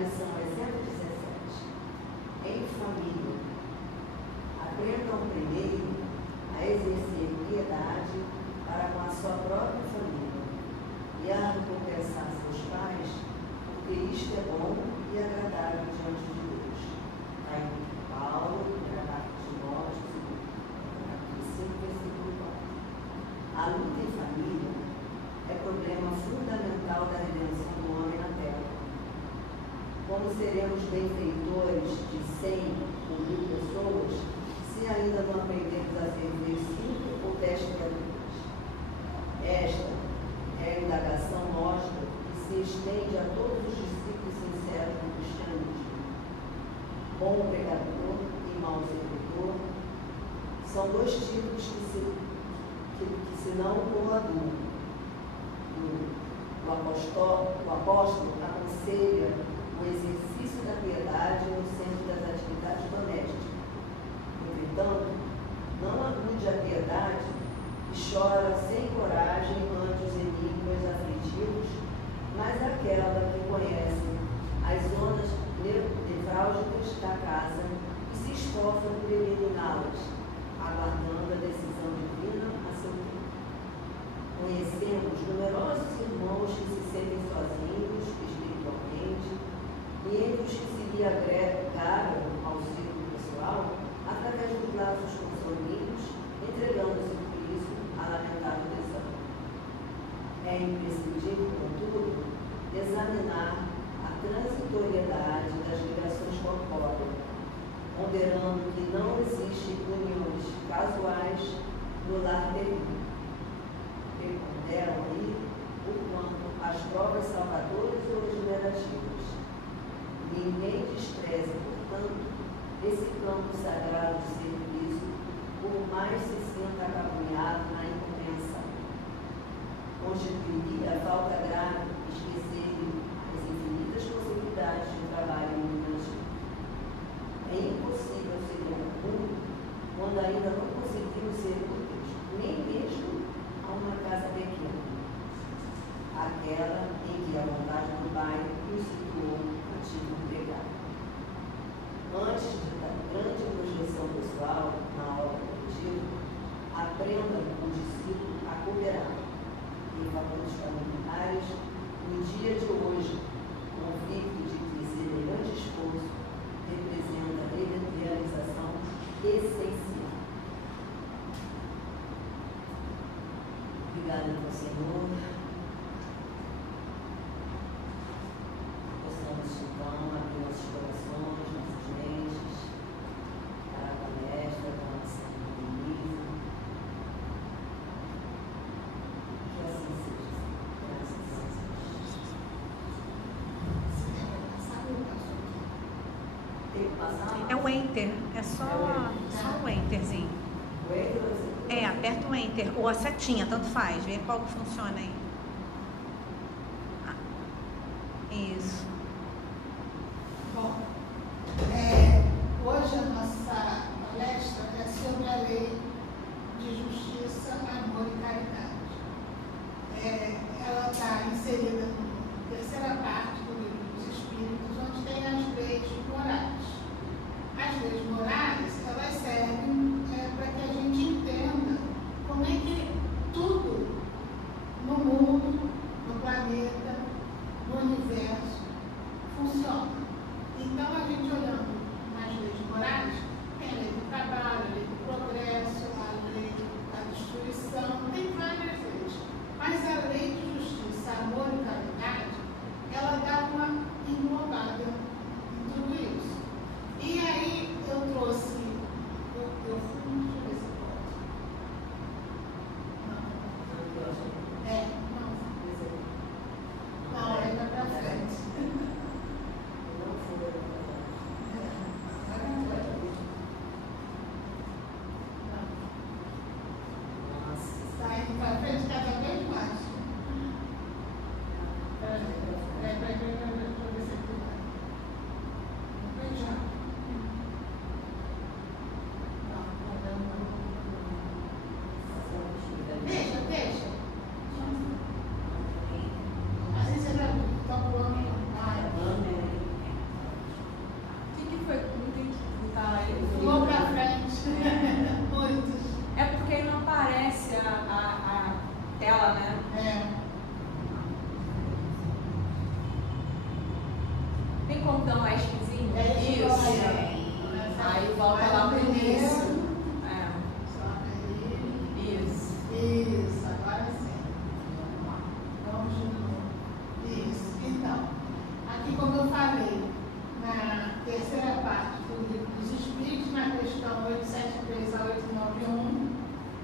lição é 117. Em família, aprendam primeiro a exercer piedade para com a sua própria família e a recompensar seus pais, porque isto é bom e agradável diante de Deus. Está em Paulo, na carta de Timóteo, capítulo 5, versículo 4. A luta em família é problema fundamental da redenção do homem na terra. Como seremos benfeitores de 100 ou 1000 pessoas se ainda não aprendemos a servir 5 ou 10 criaturas? Esta é a indagação lógica que se estende a todos os discípulos sinceros do cristianismo. Bom pregador e mau servidor são dois tipos que se não coadunam. O apóstolo aconselha o exercício da piedade no centro das atividades domésticas. Entretanto, não alude à piedade que chora sem coragem ante os enigmas aflitivos, mas aquela que conhece as zonas nevrálgicas da casa e se esforça por eliminá-las, aguardando a decisão divina a seu tempo. Conhecemos numerosos irmãos que se sentem sozinhos espiritualmente, e entre os que se agregaram ao círculo pessoal, através dos laços consanguíneos, entregando-se por isso a lamentável desânimo. É imprescindível, contudo, examinar a transitoriedade das ligações corpóreas, ponderando que não existem uniões casuais no lar terreno. Preponderam aí o quanto as provas salvadoras ou regenerativas. Ninguém despreze, portanto, esse campo sagrado de serviço, por mais se sinta acabunhado na incompreensão. Constituiria falta grave esquecer as infinitas possibilidades de trabalho iluminativo. É impossível ser comum quando ainda não conseguimos ser úteis, nem mesmo a uma casa pequena, aquela em que a vontade do Pai nos situou antigo empregado. Antes da grande projeção pessoal na obra coletiva, aprenda o discípulo a cooperar em valores familiares no dia de hoje, convicto de que semelhante esforço representa a realização essencial. Obrigada ao Senhor. Possamos então abrir nossos corações, nossas mentes, para a palestra da nossa livro. Que assim seja. Graças a Deus. Tem que passar? É o Enter, é só o Enterzinho. O Enter? É, aperta o Enter, ou a setinha, tanto faz, vê qual que funciona aí. Isso. Bom, hoje a nossa palestra é sobre a lei de justiça, amor e caridade. Ela está inserida na terceira parte do livro dos Espíritos, onde tem as leis morais. As leis morais, elas servem para que a gente entenda como é que tudo no mundo pontão mais fizinho? Isso. Aí volta lá pro início. Isso, agora sim. Vamos de novo. Isso. Então, aqui como eu falei, na terceira parte do livro dos Espíritos, na questão 873 a 891,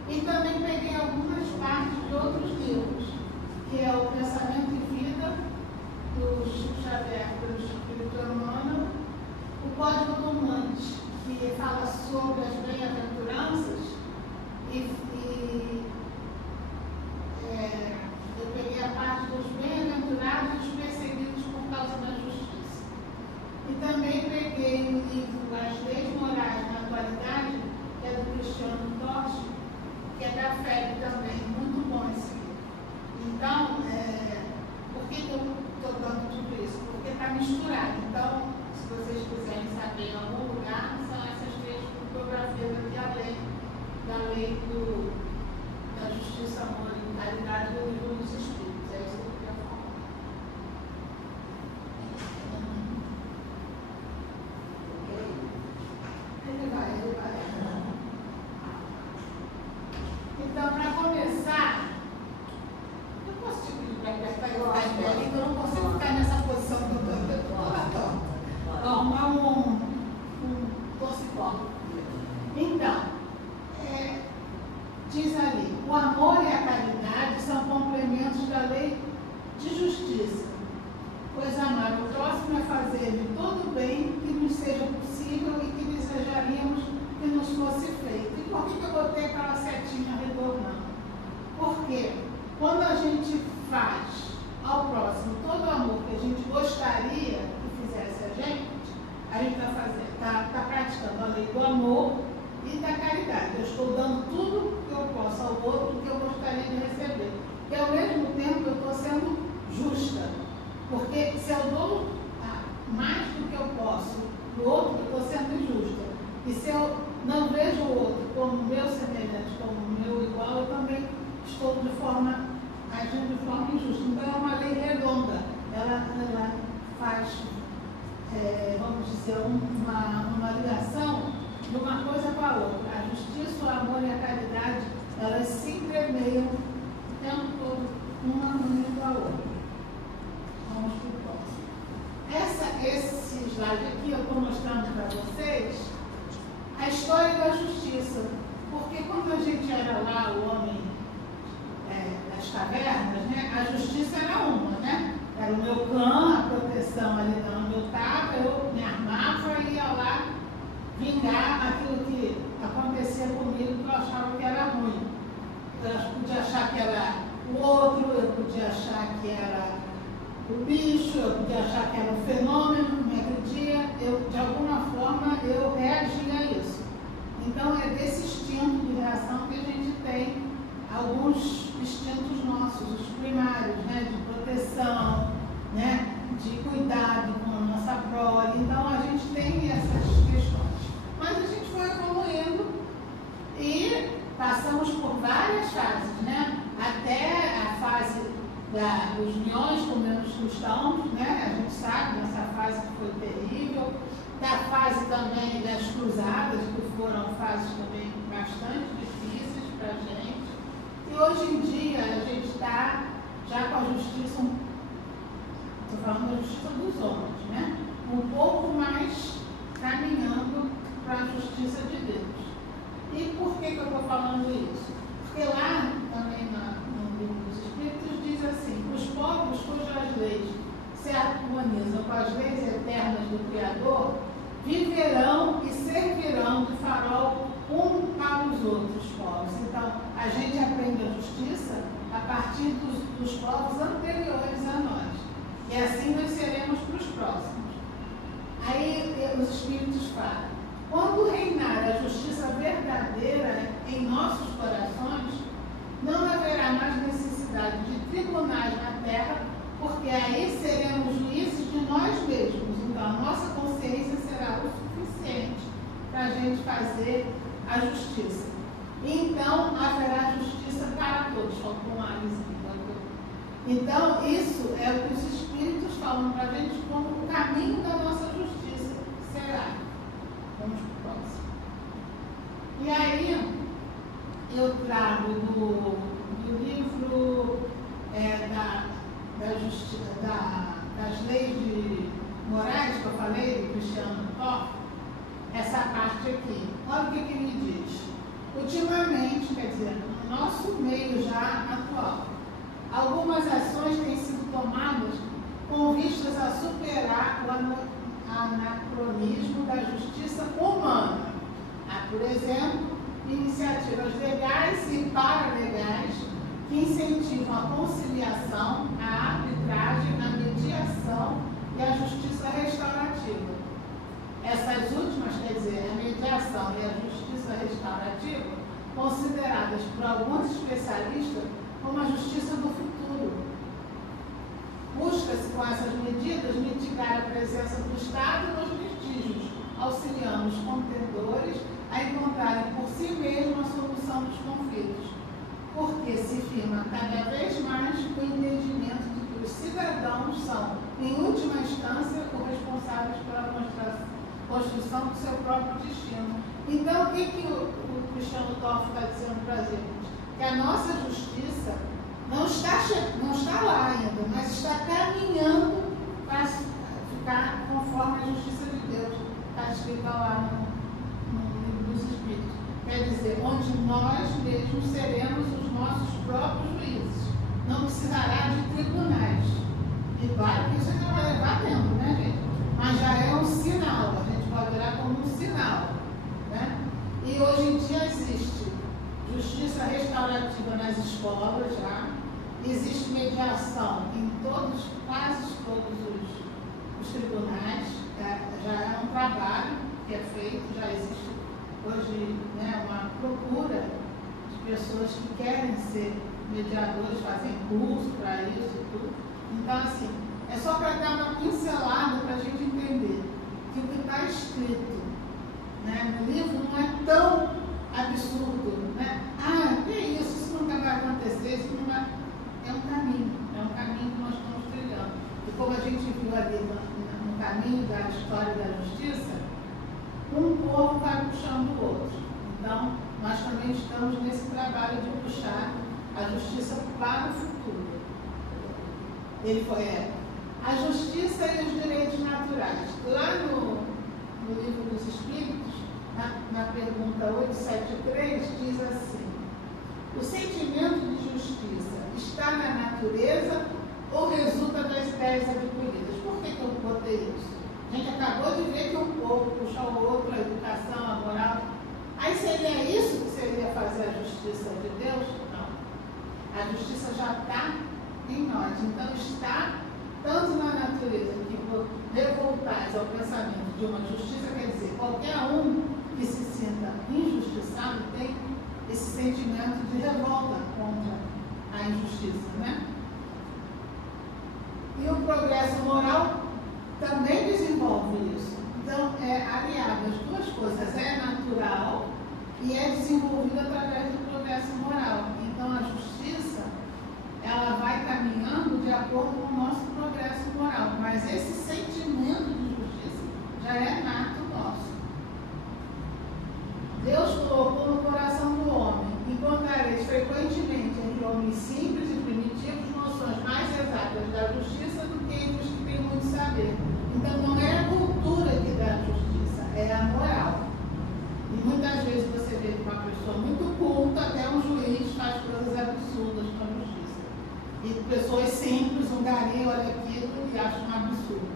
e também peguei algumas partes de outros livros, que é o Pensamento e Vida, do Chico Xavier, do Espírito Emmanuel, o Código do Monte, que fala sobre as bem-aventuranças, eu peguei a parte dos bem-aventurados e os perseguidos por causa da justiça. E também peguei o livro As Leis Morais na Atualidade, que é do Cristiano Torchi, que é da FEB também, muito bom esse livro. Então, por que eu estou dando tudo isso? Porque está misturado. Então, se vocês quiserem saber em algum lugar, são essas três fotografias aqui, da lei da justiça, amor e caridade do livro dos Espíritos. É isso que eu queria falar. Ele vai. Então, para começar, eu posso te pedir para apertar e ficar em pé, então eu não consigo ficar nessa posição que eu estou torta. Arrumar um torcicolo. Então, diz ali, o amor e a caridade são complementos da lei de justiça, pois amar o próximo é fazer-lhe todo o bem que nos seja possível e que desejaríamos que nos fosse feito. E por que eu botei aquela setinha retornando? Porque quando a gente faz ao próximo todo o amor que a gente gostaria que fizesse a gente está praticando a lei do amor e da caridade. Eu estou dando tudo que eu posso ao outro que eu gostaria de receber. E ao mesmo tempo eu estou sendo justa. Porque se eu dou mais do que eu posso para o outro, eu estou sendo injusta. E se eu não vejo o outro como meu semelhante, como meu igual, eu também estou agindo de forma injusta. Então é uma lei redonda. Ela faz, vamos dizer, uma ligação de uma coisa com a outra. A justiça, o amor e a caridade, elas se permeiam o tempo todo, uma unindo a outra. Vamos para o próximo. Esse slide aqui eu estou mostrando para vocês a história da justiça. Porque quando a gente era lá, o homem das cavernas, né, a justiça era uma, né? Era o meu clã, a proteção ali de onde eu estava, eu me armava e ia lá vingar aquilo que acontecia comigo que eu achava que era ruim. Eu podia achar que era o outro, eu podia achar que era o bicho, eu podia achar que era um fenômeno, me agredia. De alguma forma, eu reagia a isso. Então, é desse instinto de reação que a gente tem alguns instintos nossos, os primários, né, de proteção, né, de cuidado com a nossa prole. Então, a gente tem essas questões. Mas a gente foi evoluindo e passamos por várias fases, né? Até a fase dos milhões com menos cristãos, né? A gente sabe dessa fase que foi terrível, da fase também das cruzadas, que foram fases também bastante difíceis para a gente. E hoje em dia a gente está já com a justiça, estou falando da justiça dos homens, né? Um pouco mais caminhando para a justiça de Deus. E por que eu estou falando isso? Porque lá também no livro dos Espíritos diz assim: os povos cujas leis se harmonizam com as leis eternas do Criador viverão e servirão de farol um para os outros povos. Então, a gente aprende a justiça a partir dos povos anteriores a nós. E assim nós seremos para os próximos. Aí os Espíritos falam: quando reinar a justiça verdadeira em nossos corações, não haverá mais necessidade de tribunais na terra, porque aí seremos juízes de nós mesmos. Então, a nossa consciência será o suficiente para a gente fazer a justiça. Então, haverá justiça para todos. Faltou um alizinho. Então, isso é o que os Espíritos falam para a gente como o caminho da nossa parte aqui, olha o que ele diz. Ultimamente, quer dizer, no nosso meio já atual, algumas ações têm sido tomadas com vistas a superar o anacronismo da justiça humana. Há, por exemplo, iniciativas legais e paralegais que incentivam a conciliação, a arbitragem, a mediação e a justiça restaurativa. Essas últimas, quer dizer, a mediação e a justiça restaurativa, consideradas por alguns especialistas como a justiça do futuro. Busca-se, com essas medidas, mitigar a presença do Estado nos litígios, auxiliando os contendores a encontrarem por si mesmos a solução dos conflitos, porque se firma cada vez mais o entendimento de que os cidadãos são, em última instância, os responsáveis pela construção do seu próprio destino. Então, o que o Cristiano Toff está dizendo para a gente? Que a nossa justiça não está lá ainda, mas está caminhando para ficar conforme a justiça de Deus. Está escrito lá no livro dos Espíritos. Quer dizer, onde nós mesmos seremos os nossos próprios juízes. Não precisará de tribunais. E claro que isso ainda vai levar tempo, né, gente? Mas já é um sinal, a gente pode olhar como um sinal, né? E hoje em dia existe justiça restaurativa nas escolas já, existe mediação em quase todos os tribunais, já é um trabalho que é feito, já existe hoje, né, uma procura de pessoas que querem ser mediadores, fazem curso para isso e tudo. Então, assim, é só para dar uma pincelada para a gente entender que o que está escrito, né, no livro não é tão absurdo, né? Ah, que é isso nunca vai acontecer, isso não vai... É um caminho que nós estamos trilhando. E como a gente viu ali no caminho da história da justiça, um povo vai puxando o outro. Então, nós também estamos nesse trabalho de puxar a justiça para o futuro. Ele foi a justiça e os direitos naturais. Lá no livro dos Espíritos, na pergunta 873, diz assim: o sentimento de justiça está na natureza ou resulta das ideias adquiridas? Por que eu botei isso? A gente acabou de ver que um povo puxa o outro, a educação, a moral. Aí seria isso que seria fazer a justiça de Deus? Não. A justiça já está em nós. Então está tanto na natureza que revoltais ao pensamento de uma justiça, quer dizer, qualquer um que se sinta injustiçado tem esse sentimento de revolta contra a injustiça, né? E o progresso moral também desenvolve isso. Então, é aliado as duas coisas, é natural e é desenvolvido através do progresso moral. Então, a justiça, ela vai caminhando de acordo com o nosso progresso moral, mas esse sentimento de justiça já é nato nosso. Deus colocou no coração do homem: encontrareis frequentemente entre homens simples e primitivos noções mais exatas da justiça do que entre os que têm muito saber. Então, não é a cultura que dá a justiça, é a moral. E muitas vezes você vê que uma pessoa muito culta, até um juiz, faz coisas absurdas com a justiça. E pessoas simples, um galinho, olha aquilo e acha um absurdo.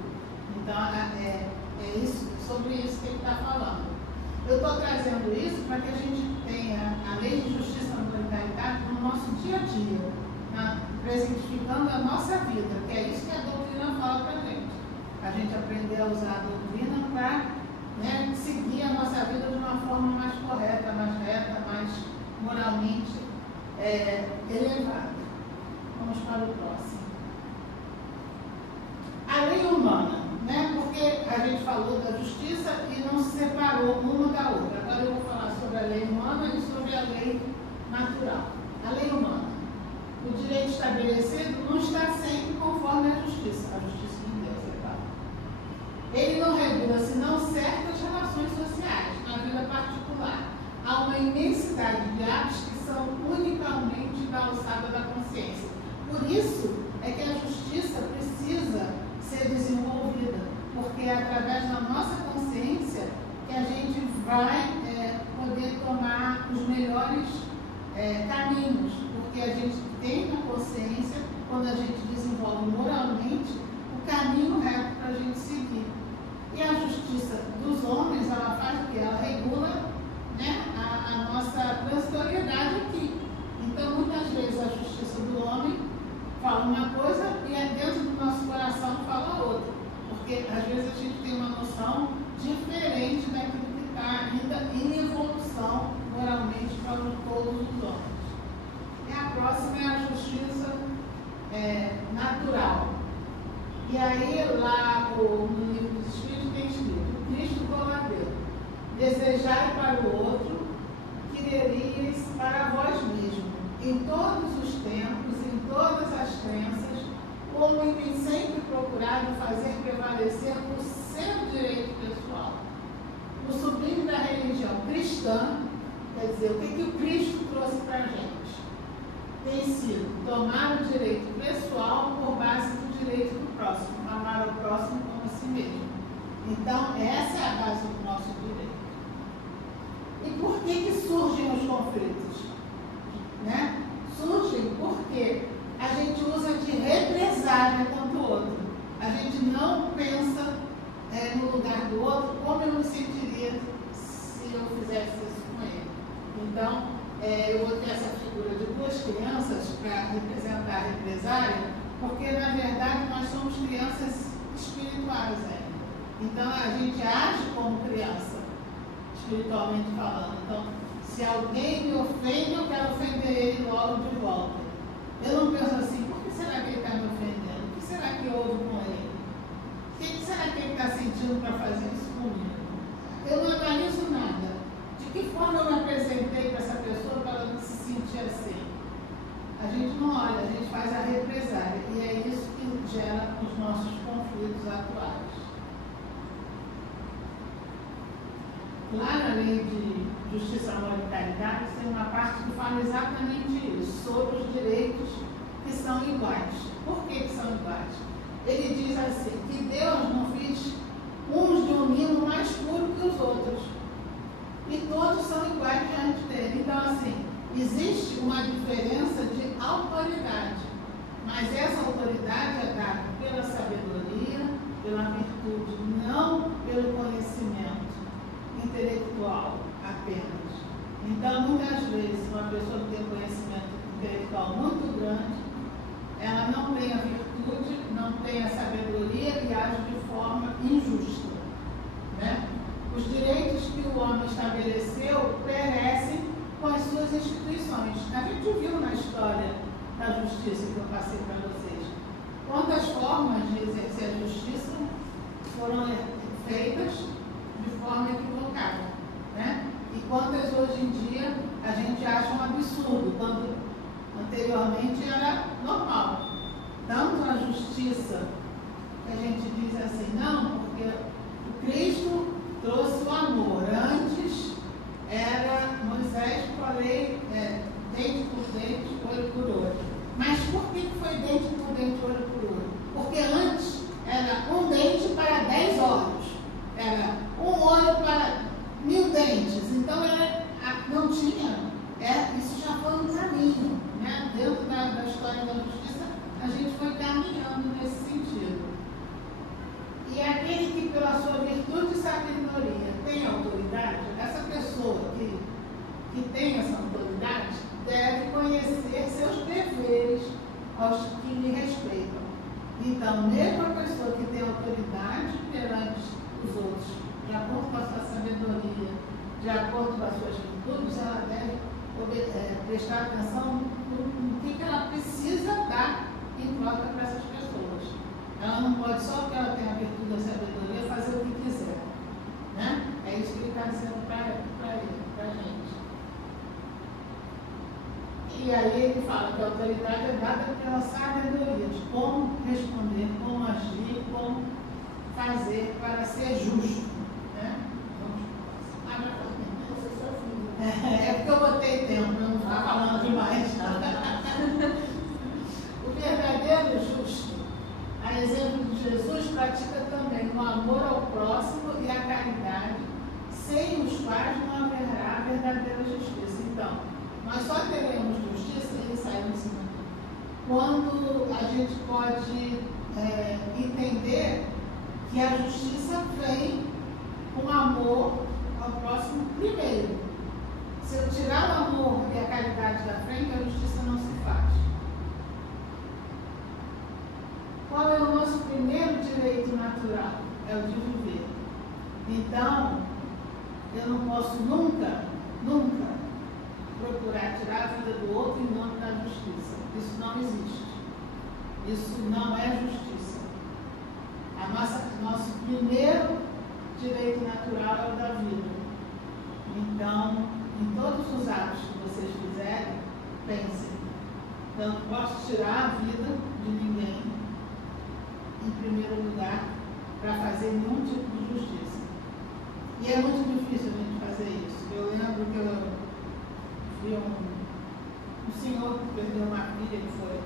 Então, é isso, sobre isso que ele está falando. Eu estou trazendo isso para que a gente tenha a lei de justiça e moralidade no nosso dia a dia, presentificando a nossa vida, que é isso que a doutrina fala para a gente. A gente aprender a usar a doutrina para, né, seguir a nossa vida de uma forma mais correta, mais reta, mais moralmente elevada. Vamos para o próximo. A lei humana, né? Porque a gente falou da justiça e não se separou uma da outra. Agora eu vou falar sobre a lei humana e sobre a lei natural. A lei humana. O direito estabelecido não está sempre conforme a justiça de Deus, é claro. Ele não regula senão certas relações sociais, na vida particular. Há uma imensidade de atos que são unicamente da alçada da consciência. Por isso é que a justiça precisa ser desenvolvida, porque é através da nossa consciência que a gente vai poder tomar os melhores caminhos, porque a gente tem na consciência, quando a gente desenvolve moralmente, o caminho reto para a gente seguir. E a justiça dos homens, ela faz o quê? Ela regula, né, a nossa transitoriedade aqui. Então, muitas vezes, a justiça do homem fala uma coisa e dentro do nosso coração fala outra. Porque, às vezes, a gente tem uma noção diferente daquilo que está ainda em evolução moralmente para todos os homens. E a próxima é a justiça natural. E aí, lá no livro dos Espíritos tem escrito: Cristo prometeu: desejai para o outro, quereríeis para vós mesmo. Em todos os tempos, em todas as crenças, o homem tem sempre procurado fazer prevalecer o seu direito pessoal. O sublime da religião cristã, quer dizer, o que o Cristo trouxe para a gente? Tem sido tomar o direito pessoal por base do direito do próximo, amar o próximo como a si mesmo. Então, essa é a base do nosso direito. E por que surgem os conflitos? Né? Surgem porque a gente usa de represália contra o outro. A gente não pensa no lugar do outro como eu me sentiria se eu fizesse isso com ele. Então, eu vou ter essa figura de duas crianças para representar a represália, porque, na verdade, nós somos crianças espirituais ainda. Então, a gente age como criança, espiritualmente falando. Então, se alguém me ofende, eu quero ofender ele logo de volta. Eu não penso assim: por que será que ele está me ofendendo? O que será que houve com ele? O que será que ele está sentindo para fazer isso comigo? Eu não analiso nada. De que forma eu me apresentei para essa pessoa para ela não se sentir assim? A gente não olha, a gente faz a represália. E é isso que gera os nossos conflitos atuais. Lá na lei de justiça, amor e caridade, tem uma parte que fala exatamente isso, sobre os direitos que são iguais. Por que são iguais? Ele diz assim, que Deus não fez uns de um mimo mais puro que os outros. E todos são iguais diante dele. Então, assim, existe uma diferença de autoridade. Mas essa autoridade é dada pela sabedoria, pela virtude, não pelo conhecimento intelectual apenas. Então, muitas vezes, uma pessoa que tem conhecimento intelectual muito grande, ela não tem a virtude, não tem a sabedoria e age de forma injusta. Né? Os direitos que o homem estabeleceu perecem com as suas instituições. A gente viu na história da justiça que eu passei para vocês quantas formas de exercer a justiça foram feitas de forma equivocada, né? E quantas hoje em dia a gente acha um absurdo, quando anteriormente era normal. Tanto a justiça, que a gente diz assim, não, porque o Cristo trouxe o amor. Antes era Moisés com a lei dente por dente, olho por olho. Mas por que foi dente por dente, olho por olho? Porque antes era um dente para 10 olhos. Era um olho para 1000 dentes. Então, não tinha. Isso já foi um caminho. Né? Dentro da história da justiça, a gente foi caminhando nesse sentido. E aquele que, pela sua virtude e sabedoria, tem autoridade, essa pessoa que tem essa autoridade deve conhecer seus deveres aos que lhe respeitam. Então, mesmo a pessoa que tem autoridade perante os outros, de acordo com a sua sabedoria, de acordo com as suas virtudes, ela deve prestar atenção no que ela precisa dar em troca para essas pessoas. Ela não pode, só porque ela tem a virtude da sabedoria, fazer o que quiser. Né? É isso que ele está dizendo para a gente. E aí ele fala que a autoridade é dada pela sabedoria, de como responder, como agir, como fazer para ser justo. Né? É porque eu botei tempo, eu não estava falando demais. O verdadeiro justo, a exemplo de Jesus, pratica também o amor ao próximo e a caridade, sem os quais verdadeira justiça. Então, nós só teremos justiça, ele saiu em cima, quando a gente pode entender que a justiça vem com amor ao próximo primeiro. Se eu tirar o amor e a caridade da frente, a justiça não se faz. Qual é o nosso primeiro direito natural? É o de viver. Então, eu não posso nunca procurar tirar a vida do outro em nome da justiça. Isso não existe. Isso não é justiça. Nosso primeiro direito natural é o da vida. Então, em todos os atos que vocês fizerem, pensem, eu não posso tirar a vida de ninguém, em primeiro lugar, para fazer nenhum tipo de justiça. E é muito difícil a gente fazer isso. Eu lembro que eu vi um senhor que perdeu uma filha que foi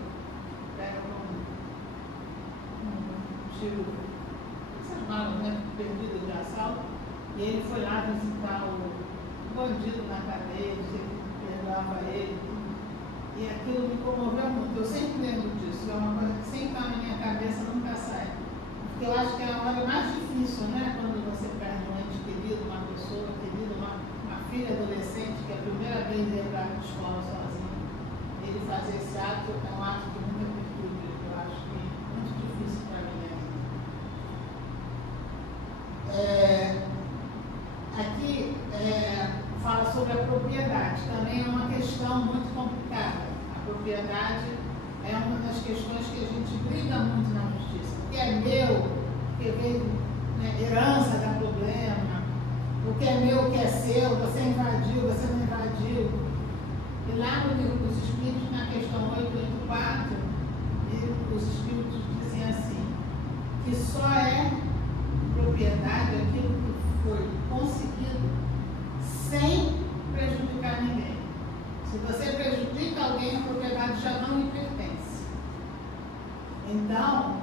pega um tiro, vocês falam, né? Perdido de assalto, e ele foi lá visitar o bandido na cadeia, dizia que perdoava ele. E aquilo me comoveu muito. Eu sempre lembro disso. É uma coisa que sempre está na minha cabeça, nunca sai. Porque eu acho que é a hora mais difícil, né? Quando você perde um ente querido, uma pessoa querida, uma filha adolescente que é a primeira vez ia para a escola sozinha. Ele fazer esse ato é um ato de muita virtude. Eu acho que é muito difícil para mim ainda. Aqui fala sobre a propriedade. Também é uma questão muito complicada. A propriedade é uma das questões que a gente briga muito na justiça. O que é meu, o que veio, né, herança dá problema. O que é meu, o que é seu, você invadiu, você não invadiu. E lá no livro dos Espíritos, na questão 884, os Espíritos dizem assim, que só é propriedade aquilo que foi conseguido sem prejudicar ninguém. Se você prejudica alguém, a propriedade já não lhe pertence. Então,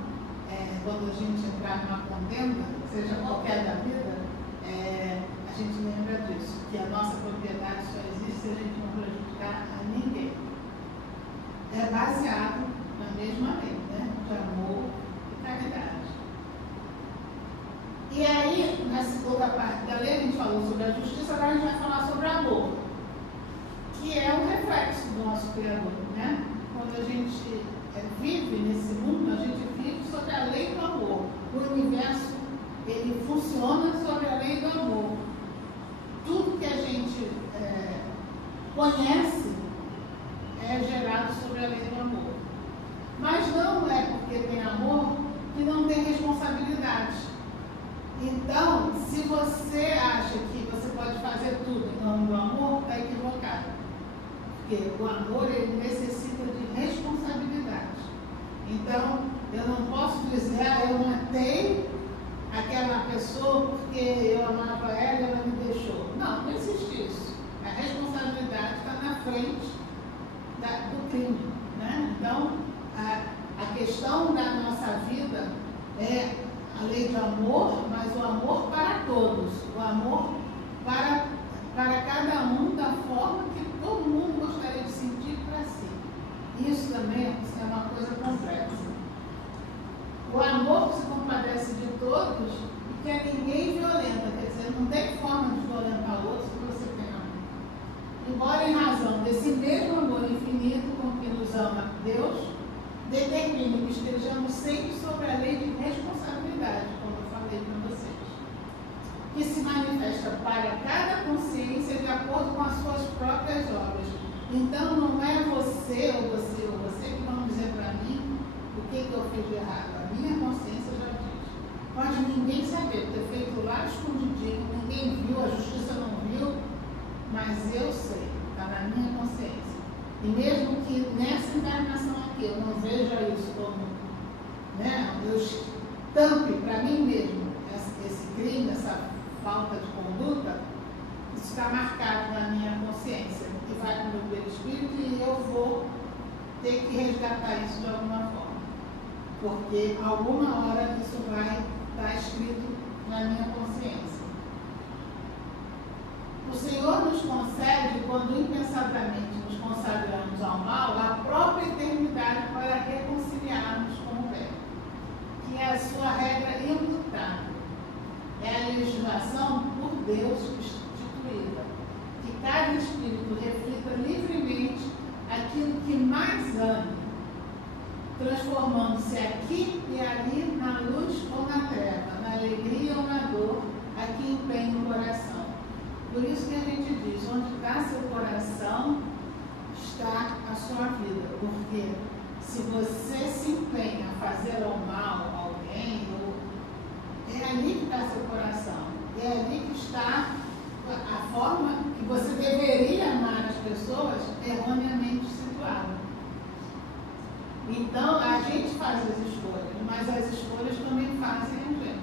quando a gente entrar numa contenda, seja qualquer da vida, a gente lembra disso, que a nossa propriedade só existe se a gente não prejudicar a ninguém. É baseado na mesma lei, né? De amor e caridade. E aí, na segunda parte da lei, a gente falou sobre a justiça, agora a gente vai falar sobre o amor, que é um reflexo do nosso Criador, né? Quando a gente vive nesse mundo, a gente vive sobre a lei do amor. O universo, ele funciona sobre a lei do amor. Tudo que a gente conhece é gerado sobre a lei do amor. Mas não é porque tem amor que não tem responsabilidade. Então, se você acha que você pode fazer tudo em nome do amor, está equivocado. Porque o amor, ele necessita de responsabilidade. Então, eu não posso dizer, eu matei aquela pessoa porque eu amava ela e ela me deixou. Não, não existe isso. A responsabilidade está na frente do crime, né? Então, a questão da nossa vida é a lei do amor, mas o amor para todos, o amor para cada um da forma que todo mundo gostaria de sentir para si. Isso também é uma coisa complexa. O amor que se compadece de todos e que a ninguém violenta, quer dizer, não tem forma de violentar o outro se você tem amor. Embora em razão desse mesmo amor infinito com que nos ama Deus, determine que estejamos sempre sobre a lei de responsabilidade, como eu falei para vocês, que se manifesta para cada consciência de acordo com as suas próprias obras. Então, não é você ou você que vão dizer para mim o que eu fiz de errado. A minha consciência já diz. Pode ninguém saber, ter feito lá escondidinho, ninguém viu, a justiça não viu, mas eu sei, está na minha consciência. E mesmo que nessa encarnação aqui eu não veja isso como, né, eu estampe para mim mesmo esse crime, essa falta de conduta, isso está marcado na minha consciência e vai para o meu perispírito e eu vou ter que resgatar isso de alguma forma. Porque alguma hora isso vai estar escrito na minha consciência. O Senhor nos concede Deus instituída. Que cada espírito reflita livremente aquilo que mais ame, transformando-se aqui e ali na luz ou na treva, na alegria ou na dor, a que empenha o coração. Por isso que a gente diz, onde está seu coração, está a sua vida. Porque se você se empenha a fazer ao mal a alguém, é ali que está seu coração. É ali que está a forma que você deveria amar as pessoas erroneamente situada. Então, a gente faz as escolhas, mas as escolhas também fazem a gente.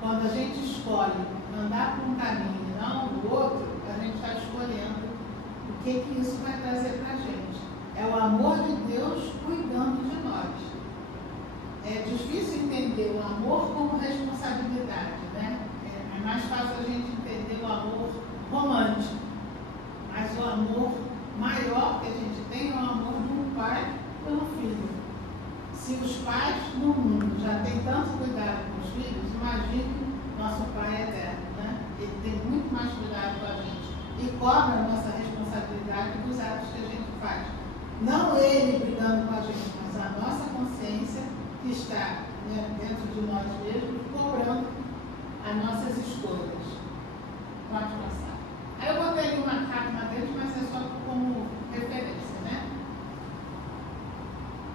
Quando a gente escolhe andar por um caminho e não o outro, a gente está escolhendo o que isso vai trazer para a gente. É o amor de Deus cuidando de nós. É difícil entender o amor como responsabilidade, né? É mais fácil a gente entender o amor romântico. Mas o amor maior que a gente tem é o amor de um pai pelo filho. Se os pais no mundo já têm tanto cuidado com os filhos, imagine nosso Pai eterno, né? Ele tem muito mais cuidado com a gente e cobra a nossa responsabilidade dos atos que a gente faz. Não ele brigando com a gente, mas a nossa consciência que está, né, dentro de nós mesmos, cobrando as nossas escolhas. Pode passar. Aí eu botei ali uma carta dentro, mas é só como referência, né?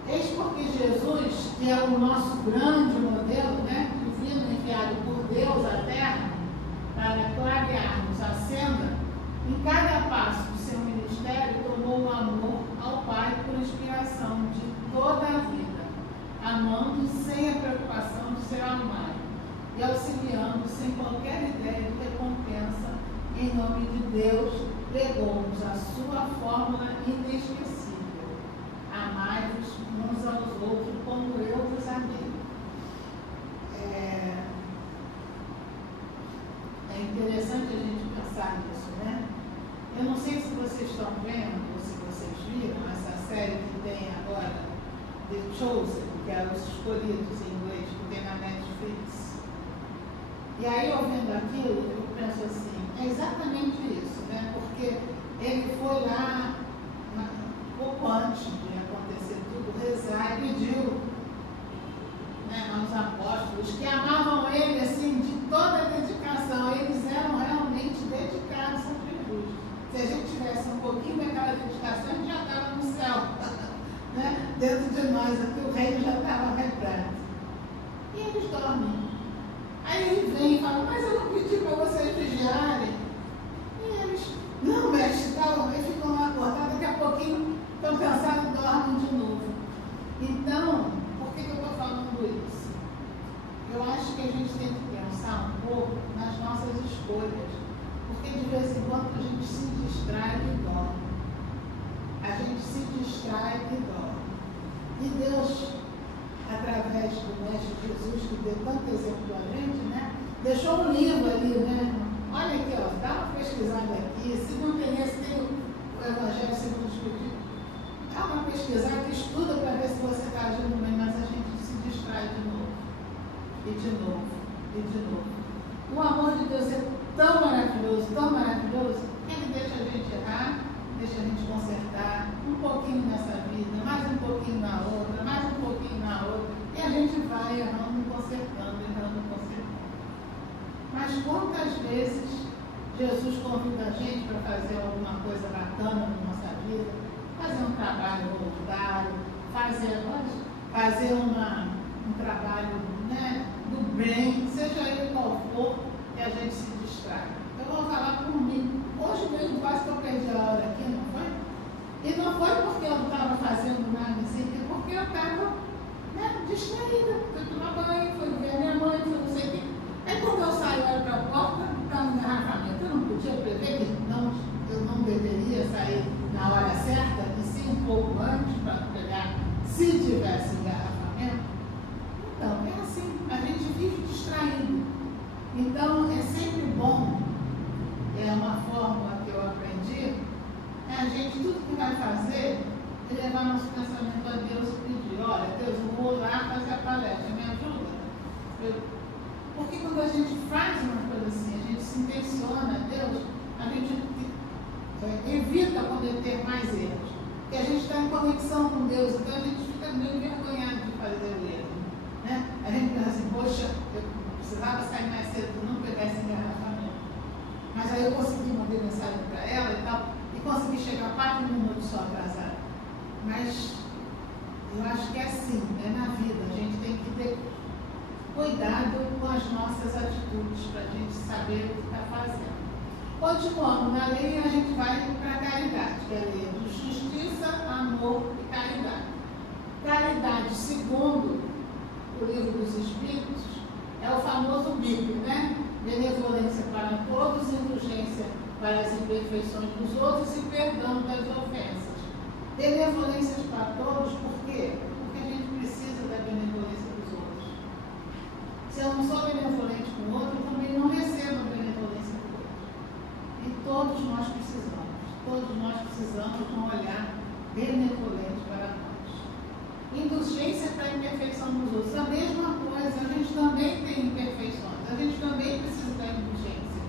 Eis porque Jesus, que é o nosso grande modelo, né, divino enviado por Deus à Terra, para clarearmos a senda, em cada passo do seu ministério tomou o amor ao Pai por inspiração de toda a vida, amando sem a preocupação de ser amado e auxiliando sem qualquer ideia de recompensa, em nome de Deus, legou-nos a sua fórmula inesquecível. Amai-vos uns aos outros como eu vos amei. É interessante a gente pensar nisso, né? Eu não sei se vocês estão vendo, ou se vocês viram, essa série que tem agora, The Chosen, que é Os Escolhidos em inglês, que tem na Netflix. E aí, eu vendo aquilo, eu penso assim, é exatamente isso, né? Porque ele foi lá, pouco antes de acontecer tudo, rezar e pediu, né, aos apóstolos que amavam ele assim, de toda a dedicação. Eles eram realmente dedicados a Jesus. Se a gente tivesse um pouquinho daquela dedicação, a gente já estava no céu, né? Dentro de nós, aqui o reino já estava repleto. E eles dormem. Aí ele vem e fala, mas eu não pedi para vocês vigiarem. E eles, não, mestre, calma, eles ficam lá acordados, daqui a pouquinho estão cansados e dormem de novo. Então, por que eu estou falando isso? Eu acho que a gente tem que pensar um pouco nas nossas escolhas, porque de vez em quando a gente se distrai e dorme. A gente se distrai e dorme. E Deus, através do Mestre Jesus, que deu tanto exemplo a gente, né? Deixou um livro ali, né? Olha aqui, ó, dá uma pesquisada aqui. Se não tem esse, tem o Evangelho segundo o Espiritismo. Dá uma pesquisada, estuda para ver se você está agindo bem, mas a gente se distrai de novo. E de novo, e de novo. O amor de Deus é tão maravilhoso, que ele deixa a gente errar, deixa a gente consertar um pouquinho nessa vida, mais um pouquinho na outra, mais um pouquinho na outra, e a gente vai errando, consertando. Mas quantas vezes Jesus convida a gente para fazer alguma coisa bacana na nossa vida, fazer um trabalho voluntário, fazer um trabalho, né, do bem, seja ele qual for, e a gente se distrai. Eu vou falar por mim. Hoje mesmo quase que eu perdi a hora aqui, não foi? E não foi porque eu não estava fazendo nada assim, é porque eu estava, né, distraída. Fui tomar banho, fui ver a minha mãe, fui não sei o quê. Aí quando eu saio para a porta, está no engarrafamento. Eu não podia prever que eu não deveria sair na hora certa, e sim um pouco antes para pegar, se tivesse engarrafamento. Então, é assim, a gente vive distraído. Então, é sempre bom, é uma fórmula que eu aprendi, é a gente, tudo que vai fazer, é levar nosso pensamento a Deus e pedir, olha, Deus, eu vou lá fazer a palestra, me ajuda? Porque quando a gente faz uma coisa assim, a gente se se intenciona, Deus, a gente evita cometer mais erros. Porque a gente está em conexão com Deus, então a gente fica meio envergonhado de fazer o erro. Né? A gente pensa assim, poxa, eu precisava sair mais cedo para não pegar esse engarrafamento. Mas aí eu consegui mandar mensagem para ela e tal, e consegui chegar 4 minutos só atrasada. Mas eu acho que é assim, na vida, a gente tem que ter cuidado com as nossas atitudes para a gente saber o que está fazendo. Continuando, na lei a gente vai para a caridade, que é a lei de justiça, amor e caridade. Caridade, segundo o Livro dos Espíritos, é o famoso BIP, né? Benevolência para todos, indulgência para as imperfeições dos outros e perdão das ofensas. Benevolências para todos, por quê? Porque a gente precisa da benevolência dos outros. Se eu não sou benevolente com o outro, eu também não recebo a benevolência do outro. E todos nós precisamos de um olhar benevolente para nós. Indulgência para a imperfeição dos outros. A mesma coisa, a gente também tem imperfeições, a gente também precisa da indulgência.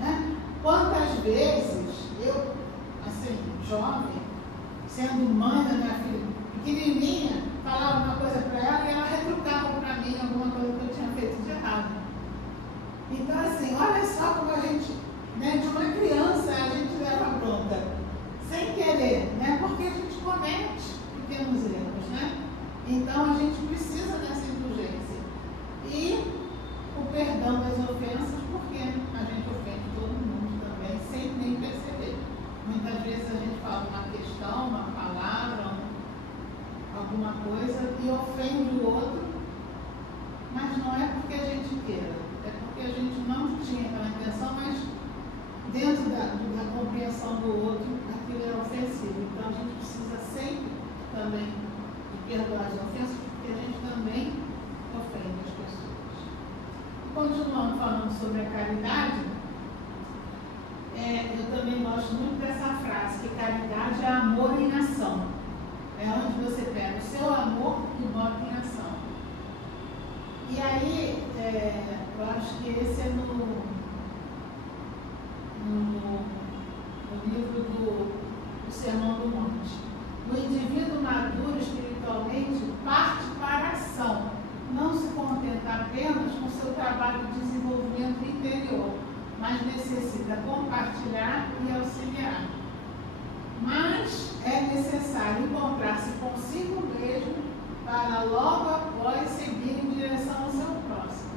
Né? Quantas vezes eu, assim, jovem, sendo mãe da minha filha, pequenininha, falava uma coisa para ela e ela retrucava para mim alguma coisa que eu tinha feito de errado. Então, assim, olha só como a gente, de uma criança, a gente leva bronca, sem querer, porque a gente comete pequenos erros, né? Então, a gente precisa dessa indulgência. E o perdão das ofensas, porque a gente ofende todo mundo também, sem nem perceber. Muitas vezes a gente fala uma questão, uma palavra, alguma coisa e ofende o outro, mas não é porque a gente queira, é porque a gente não tinha aquela intenção, mas dentro da compreensão do outro, aquilo é ofensivo. Então a gente precisa sempre também de perdoar as ofensas, porque a gente também ofende as pessoas. Continuando falando sobre a caridade, eu também gosto muito dessa frase, que caridade é amor em ação. É onde você pega o seu amor e bota em ação. E aí, eu acho que esse é no livro do Sermão do Monte. O indivíduo maduro espiritualmente parte para a ação, não se contenta apenas com seu trabalho de desenvolvimento interior, mas necessita compartilhar e auxiliar. Mas é necessário encontrar-se consigo mesmo para logo após seguir em direção ao seu próximo.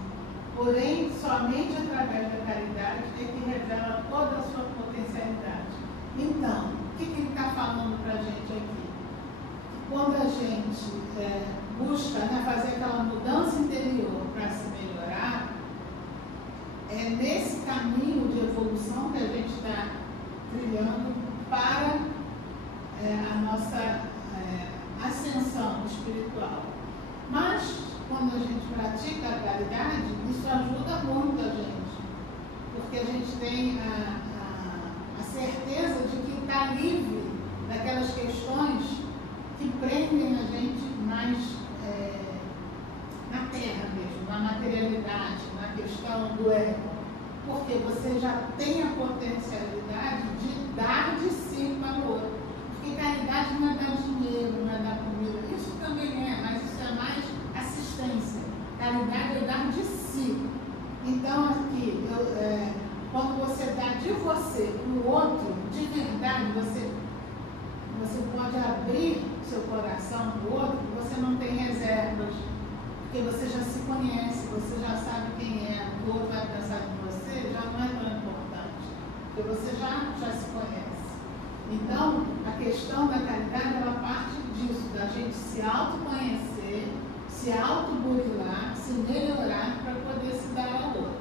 Porém, somente através da caridade é que revela toda a sua potencialidade. Então, o que ele está falando para a gente aqui? Quando a gente busca fazer aquela mudança interior para se melhorar, é nesse caminho de evolução que a gente está trilhando para a nossa ascensão espiritual. Mas, quando a gente pratica a caridade, isso ajuda muito a gente, porque a gente tem a certeza de que está livre daquelas questões que prendem a gente mais na terra mesmo, na materialidade, na questão do ego, porque você já tem a potencialidade de dar de si para o outro. Porque caridade não é dar dinheiro, não é dar comida, isso também mas isso é mais assistência. Caridade é dar de si. Então, aqui, quando você dá de você para o outro, de verdade, você pode abrir seu coração para o outro, você não tem reservas, porque você já se conhece, você já sabe quem é, o outro vai pensar em você, já não é tão importante, porque você já se conhece. Então, a questão da caridade, ela parte disso, da gente se autoconhecer, se autoburilar, se melhorar para poder se dar ao outro.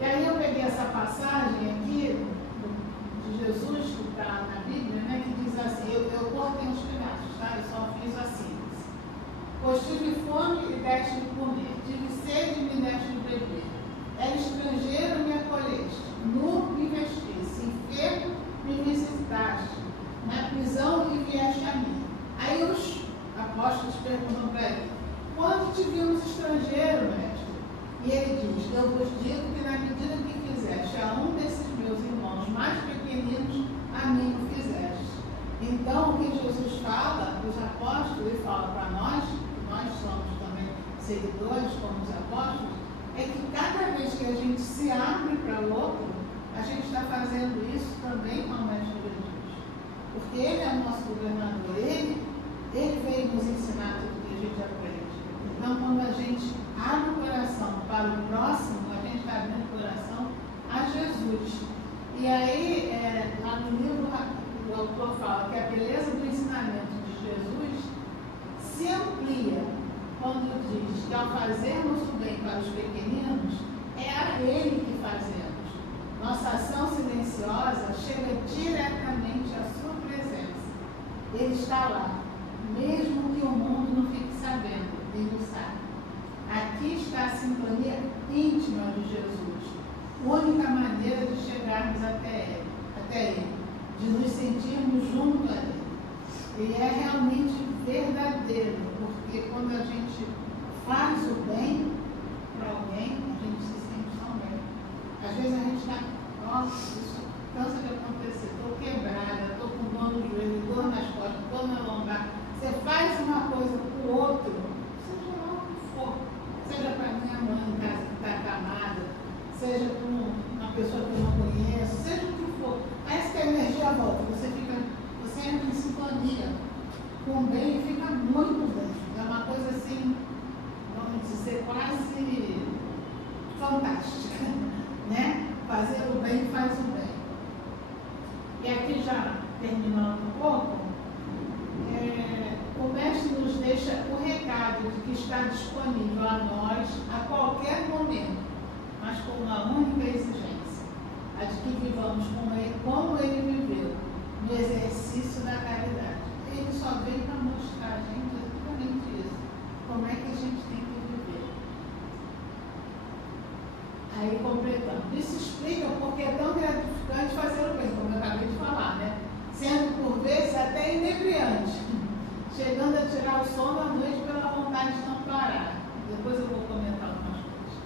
E aí eu peguei essa passagem aqui de Jesus, que está na Bíblia, que diz assim, eu cortei uns pedaços, tá? Eu só fiz a síntese. Pois tive fome e deste-me comer, tive sede e me deste-me beber. Era estrangeiro e me acolheste, nu me vestiste, enfermo me visitaste, na prisão e vieste a mim. Aí os apóstolos perguntam para ele, quando te vimos estrangeiro, eu vos digo que na medida que fizeste a um desses meus irmãos mais pequeninos, a mim o fizeste. Então, o que Jesus fala, os apóstolos, ele fala para nós, que nós somos também seguidores como os apóstolos, é que cada vez que a gente se abre para o outro, a gente está fazendo isso também com o Mestre Jesus. Porque ele é o nosso governador, ele veio nos ensinar tudo que a gente aprende. Então, quando a gente abre o coração para o próximo, a gente está abrindo o coração a Jesus. E aí, lá no livro, o autor fala que a beleza do ensinamento de Jesus se amplia quando diz que ao fazermos o bem para os pequeninos, é a ele que fazemos. Nossa ação silenciosa chega diretamente à sua presença. Ele está lá, mesmo que o mundo não fique sabendo, ele o sabe. Aqui está a sintonia íntima de Jesus, única maneira de chegarmos até ele, de nos sentirmos junto a ele. E é realmente verdadeiro, porque quando a gente faz o bem para alguém, a gente se sente tão bem. Às vezes a gente está, nossa, isso cansa de acontecer, estou quebrada, estou com dor no joelho, dor nas costas, dor na lombar. Você faz uma coisa para o outro, seja lá o que for, seja para minha mãe em casa que está acamada, seja para uma pessoa que eu não conheço, seja o que for, parece que a energia volta, você entra em sintonia com o bem e fica muito bem. É uma coisa assim, vamos dizer, quase fantástica, né? Fazer o bem faz o bem. E aqui já terminando um pouco, o Mestre nos deixa o recado de que está disponível a nós a qualquer momento, mas com uma única exigência, a de que vivamos como ele viveu, no exercício da caridade. Ele só veio para mostrar a gente exatamente isso, como é que a gente tem que viver. Aí completando. Isso explica porque é tão gratificante fazer o bem, como eu acabei de falar, né? Sendo por vezes até inebriante, chegando a tirar o sono à noite pela vontade de não parar. Depois eu vou comentar algumas coisas.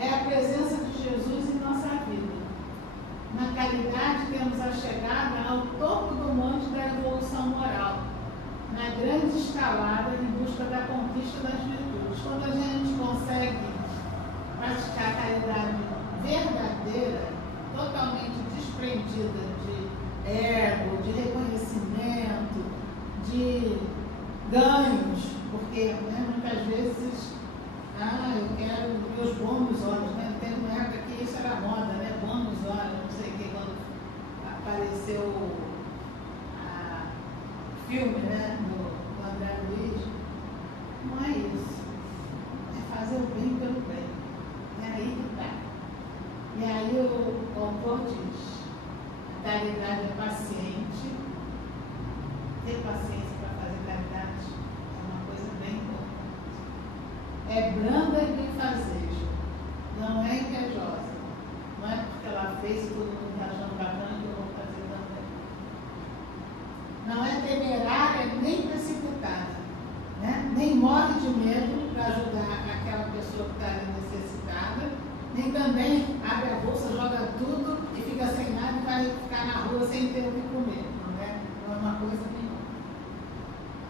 É a presença de Jesus em nossa vida. Na caridade temos a chegada ao topo do monte da evolução moral, na grande escalada em busca da conquista das virtudes. Quando a gente consegue praticar a caridade verdadeira, totalmente desprendida de ego, de reconhecimento, de ganhos, porque muitas vezes, eu quero meus bônus olhos, né? Tem uma época que isso era moda, né? Bônus olhos, não sei o que, quando apareceu o filme, né? Do André Luiz. Não é isso. É fazer o bem pelo bem. É aí que está. E aí o autor diz, a caridade é paciente, ter paciência para fazer caridade é uma coisa bem importante. É branda e benfazeja, não é invejosa. Não é porque ela fez e todo mundo está achando bacana que eu vou fazer também. Não é temerária nem precipitada, né? Nem morre de medo para ajudar aquela pessoa que está ali necessitada, nem também abre a bolsa, joga tudo e fica sem nada e vai ficar na rua sem ter o que comer. Não é uma coisa nenhuma.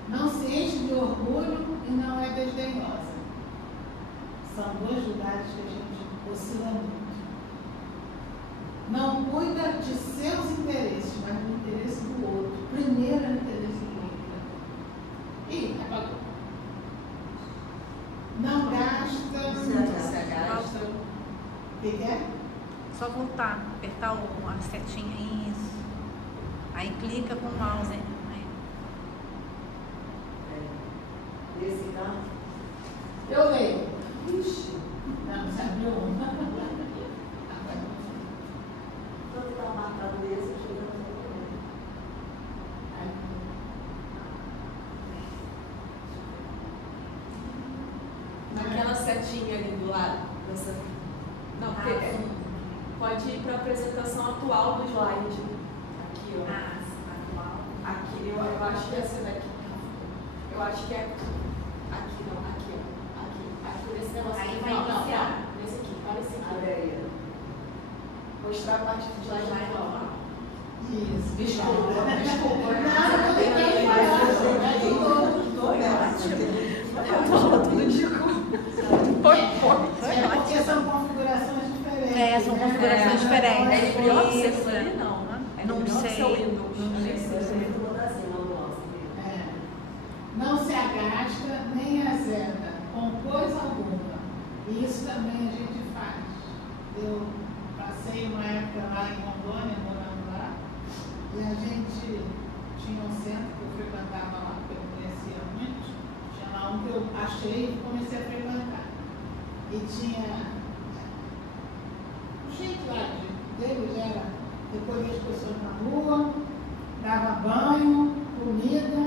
Não se enche de orgulho e não é desdenhosa. São dois lugares que a gente oscila muito. Não cuida de seus interesses, mas do interesse do outro. Primeiro é o interesse do outro. E apagou. Não gasta. Você gasta. O que é? Só voltar, apertar a setinha, isso. Aí clica com o mouse. Aí. Nesse campo. Eu leio. Ixi, Não, você abriu uma. quando está marcado esse, chega no documento. Naquela setinha ali do lado. Não, porque pode ir para a apresentação atual do slide. Aqui, ó. Atual. Aqui, eu acho que é essa daqui. Eu acho que é aqui, não, aqui, ó. Aqui nesse negócio. Aí aqui. vai Não, iniciar. Nesse aqui, olha esse aqui. mostrar a parte de lá lá. Isso. Desculpa. Não, tem que falar. Tudo de porque são configurações diferentes. São configurações diferentes. É LibreOffice aquilo ali, não, né? Não sei. Ou Windows? Não se agasta nem azeda com coisa alguma. E isso também a gente faz. Eu passei uma época lá em Rondônia, morando lá, e a gente tinha um centro que eu frequentava lá, que eu conhecia muito. Tinha lá um que eu achei e comecei a frequentar. E tinha o jeito lá deles era recolher as pessoas na rua, dava banho, comida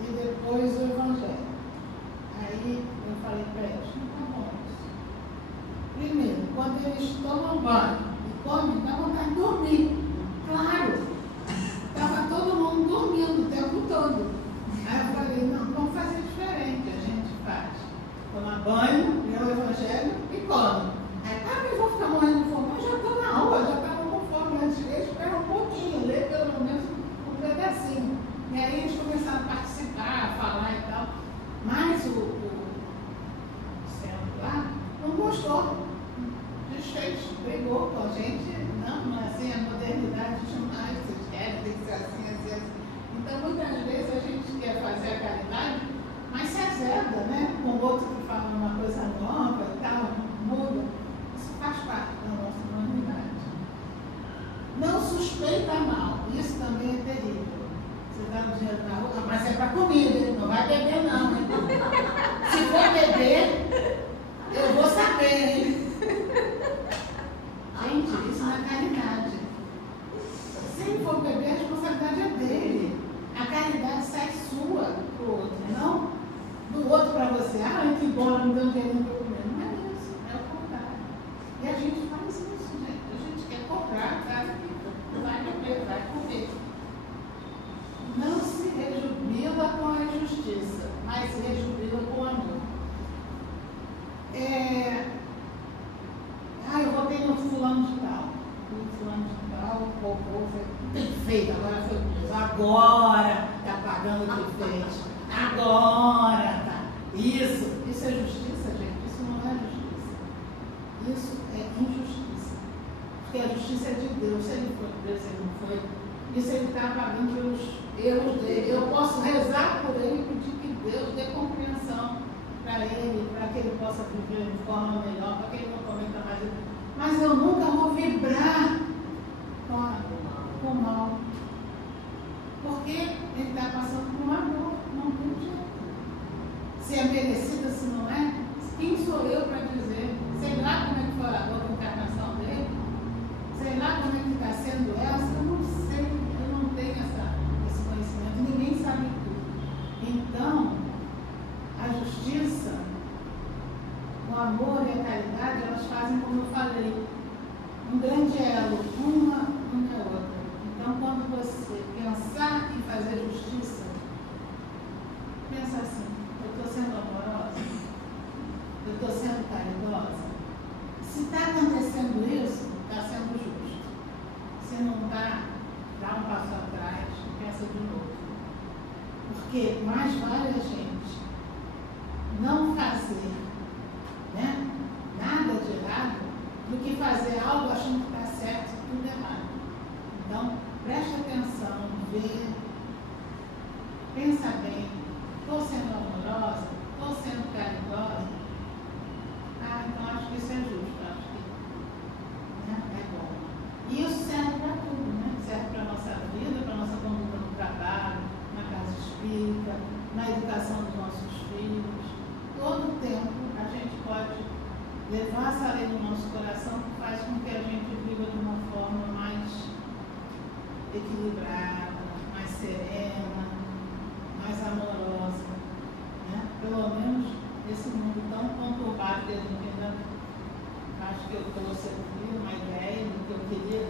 e depois o evangelho. Aí eu falei para eles, não tá bom isso. Primeiro, quando eles tomam banho e comem, dá vontade de dormir. Claro, estava todo mundo dormindo o tempo todo. Aí eu falei, não, vamos fazer diferente, a gente faz. Toma banho, lê o evangelho e come. Aí, eu vou ficar morrendo de fome. Eu já estou na rua, já estava com fome antes de ler, espera um pouquinho, lê pelo menos um pedacinho. E aí eles começaram a participar, a falar e tal. Mas o centro lá não gostou. Desfez, brigou com a gente. Não, assim, a modernidade demais, vocês querem, tem que ser assim, assim, assim. Então, muitas vezes a gente quer fazer a caridade, mas se azeda, né? Com o outro que fala uma coisa nova e tal, muda. Isso faz parte da nossa humanidade. Não suspeita mal, isso também é terrível. Você dá o dinheiro na rua, mas é para comida, hein? Não vai beber não, hein? Se for beber, eu vou saber, hein? Gente, isso não é caridade. Se ele for beber, a responsabilidade é dele. A caridade sai sua para o outro, não do outro para você. Ah, que bom, não me deu dinheiro para comer. Não é isso, é o contrário. E a gente faz isso, gente. A gente quer comprar, tá? Vai beber, vai comer. Não se rejubila com a injustiça, mas se rejubila com o amor. Eu votei no fulano de tal. O fulano de tal, o povo foi perfeito, agora foi preso. Agora está pagando o que fez. Agora tá. Isso é justiça, gente. Isso não é justiça. Isso é injustiça. Porque a justiça é de Deus. Se ele foi preso, ele não foi. Isso ele está pagando pelos erros dele. Eu posso rezar por ele e pedir que Deus dê compreensão para ele, para que ele possa viver de forma melhor, para que ele não cometa mais. Mas eu nunca vou vibrar com o mal. Porque ele está passando por uma dor, não tem jeito. Se é merecida, se não é, quem sou eu para dizer? Sei lá como é que foi a outra encarnação dele, sei lá como é que está sendo essa, eu não sei, eu não tenho esse conhecimento, ninguém sabe tudo. Então, a justiça, o amor e a caridade, elas fazem, como eu falei, um grande elo, uma e a outra. Então, quando você pensar em fazer justiça, pensa assim, eu estou sendo amorosa, eu estou sendo caridosa. Se está acontecendo isso, está sendo justo. Se não está, dá um passo atrás e pensa de novo. Porque mais vale a gente não fazer, né, nada de errado do que fazer algo achando que está certo e tudo errado. Então, preste atenção, vê, pensa bem, estou sendo amorosa, estou sendo caridosa. Então acho que isso é justo, acho que, né, é bom. E isso serve para tudo, né? Serve para a nossa vida, para a nossa conduta no trabalho, na casa espírita, na educação dos nossos filhos. Todo tempo a gente pode levar essa lei no nosso coração que faz com que a gente viva de uma forma mais equilibrada, mais serena, mais amorosa, né? Pelo menos nesse mundo tão conturbado que a gente ainda acho que eu trouxe aqui uma ideia do que eu queria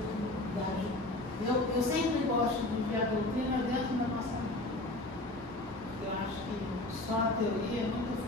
dar. Eu sempre gosto de ver a doutrina dentro da nossa vida. Eu acho que só a teoria é muito